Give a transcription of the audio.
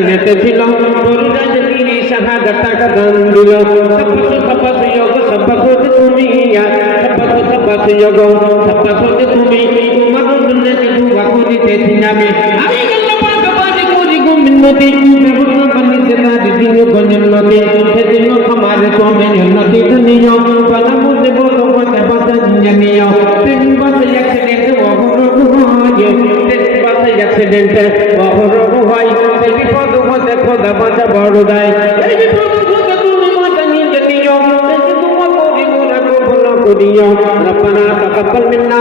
নেতে ছিল তোর রাজনীতি শাহাদাত টাকা দান দিল সপস যোগ সপস তুমি সপস যোগ সপস তুমি তোমার জন্য দুয়া করিতে আমি গেল পাগবাজ করি গুমিনতি বনি জেতা দিন গঞ্জনতি সেদিন আমার তোমে উন্নতি দুনিয়া বলা মুঝে বলো বতে বতে জানিও তিন বাস অ্যাক্সিডেন্ট ওহরো হয় তিন বাস অ্যাক্সিডেন্ট ওহরো হয় এই বিপদ হতে খোদা বাঁচা বড় দায় এই বিপদ হতে তুমি মাথা নিয়ে নিও এই তোমা করি গুনাহ কবুল করিও রব্বানা তাকাব্বাল মিন্না